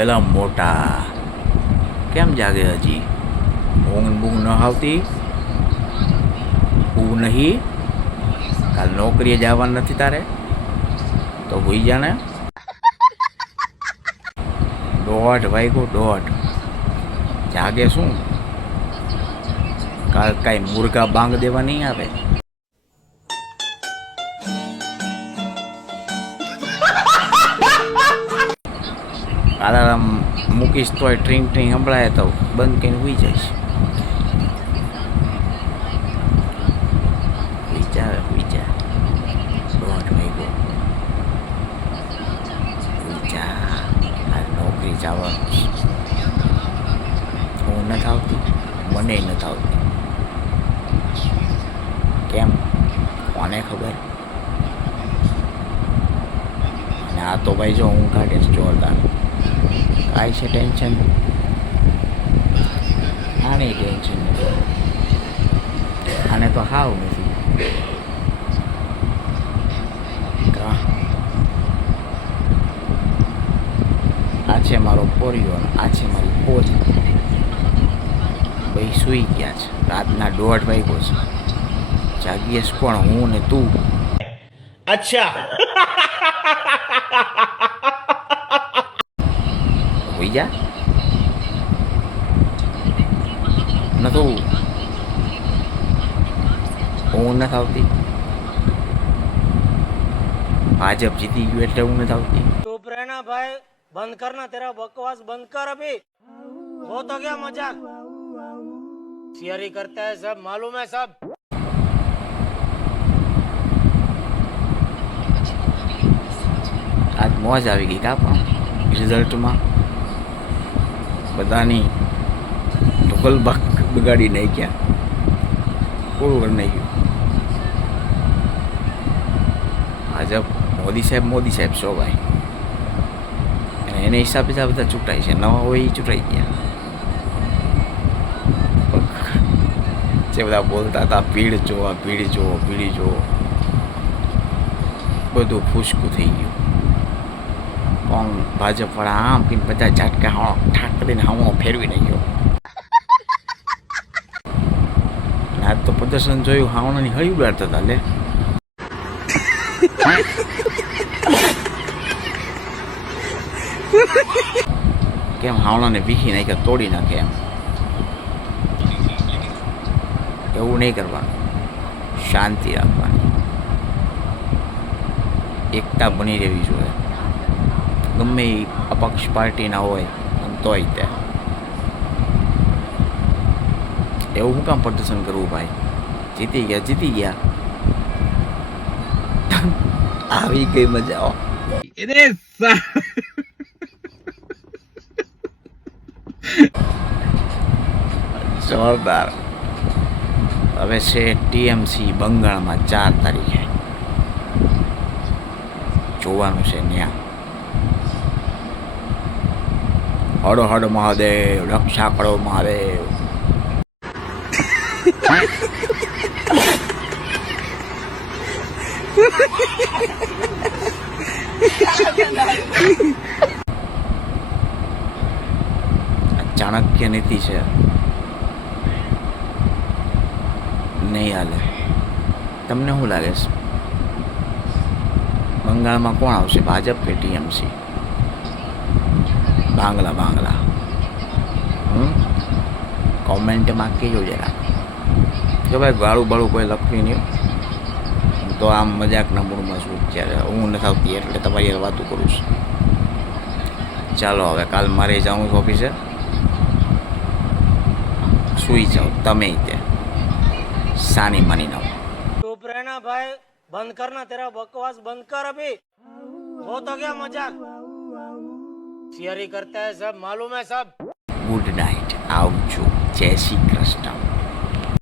એલા મોટા, કેમ જાગે હજી? ઊંઘ બૂંઘ ન આવતી? ઊંઘ નહીં? કાલ નોકરીએ જવાનું નથી તારે? તો હોઈ જાને. 1:30 વાગ્યો, 1:30. જાગે શું? કાલ કાંઈ મુર્ગા બાંગ દેવા નહીં આવે? અલાર્મ મૂકીશ તોય ટ્રીંગ ટ્રીંગ સંભળાય તો બંધ કરીને સુઈ જઈશ. વિચાર 1:30 વાગ્યો. વિચાર નોકરી જવાનું. હું નથી આવતી, મને નથી આવતી. કેમ? કોને ખબર? અને આ તો ભાઈ જો હું કાઢીશ જોરદાર. કાંઈ છે ટેન્શન? આને ટેન્શન નથી, આને તો હાવ નથી. આ છે મારો પોરિયો, આ છે મારી પોરી. ભાઈ સૂઈ ગયા છે. રાતના 1:30 વાગ્યો છે. જાગીએશ કોણ? હું ને તું. अच्छा હોઈ જા. નતું ઊંઘ નથી આવતી? ભાજપ જીતી ગયું એટલે ઊંઘ નથી આવતી? चुप रहना भाई, बंद करना तेरा बकवास, बंद कर अभी. हो तो गया मजाक, शेयरी करता है सब, मालूम है सब. આજ મોજ આવી ગઈ કા પણ રિઝલ્ટમાં બધાની ઢોકલ બાક બગાડી નાખ્યા. પૂરું કરી નાખ્યું. ભાજપ મોદી સાહેબ છો ભાઈ. અને એને હિસાબે બધા ચૂંટાય છે. નવા હોય એ ચૂંટાઈ ગયા. જે બધા બોલતા હતા ભીડ જો, ભીડ જો, બધું ફૂસકું થઈ ગયું. પણ ભાજપવાળા આમ કે બધા ઝાટકા હાવ ઠાક કરીને હાવ ફેરવી નાખ્યો. આજ તો પ્રદર્શન જોયું, હાવણાની હળી ઉડાડતા હતા. લે કેમ હાવણાને વીખી નાખ્યા, તોડી નાખે એમ. એવું નહીં કરવાનું, શાંતિ રાખવાની, એકતા બની રહેવી જોઈએ. ગમે એ અપક્ષ પાર્ટીના હોય તોય તે એવું શું કામ પ્રદર્શન કરવું ભાઈ? જીતી ગયા. આવી ગઈ મજા. જોરદાર. હવે છે ટીએમસી બંગાળમાં 4 તારીખે જોવાનું છે. ત્યાં હડો હડ મહાદેવ, રક્ષા કરો મહાદેવ. ચાણક્ય નીતિ છે, નહીં હાલે. તમને શું લાગે છે બંગાળમાં કોણ આવશે, ભાજપ કે ટીએમસી? બાંગ્લા કોમેન્ટમાં કહેજો જરા કે ભાઈ ગાળું બાળું કોઈ લખવી નહીં. તો આમ મજાકના મૂડમાં છું અત્યારે. હું નથી આવતી એટલે તમારી યાર વાતું કરું છું. ચાલો હવે કાલ મારે જાઉં છું ઓફિસે. સૂઈ જાઓ તમે તે સાની માની નાઓ. चुप रहना भाई, बंद करना तेरा बकवास, बंद कर अभी. हो तो गया मजाक, शेयरी करता है सब, मालूम है सब. Good night. આવજો. જય શ્રી કૃષ્ણ.